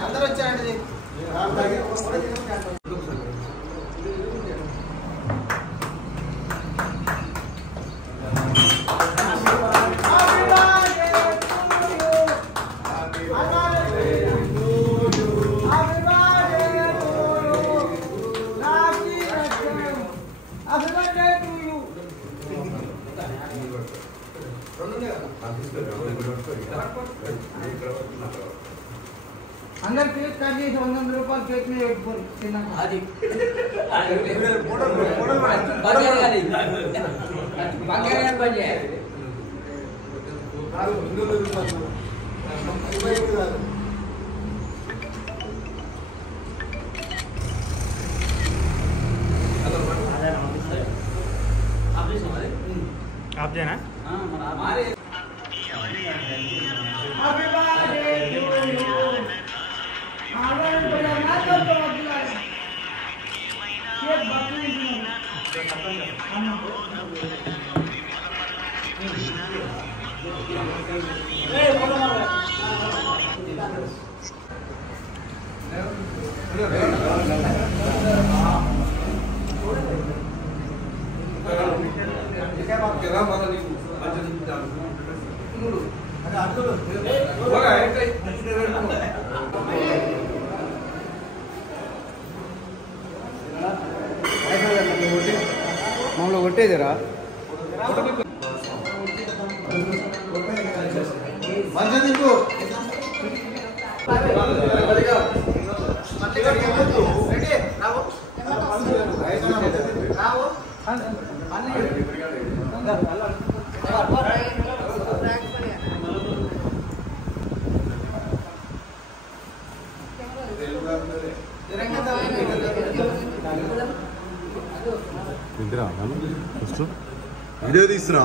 అందరూ వచ్చారండి. अंदर केक काटी 100 రూపాయలు కేక్ ని పెట్టుకోండి తిన్నాక అది మోడల్ బంగారాని బండి నారు 200 రూపాయలు आप देना हां हमारे हैप्पी बर्थडे टू यू आवर बड़ा ना तो अगला केक बकरी ए बोलो क्या बात है మమ్మల్ని కొట్టేదిరా మంచిగా తింటూ వీడియో తీసుకురా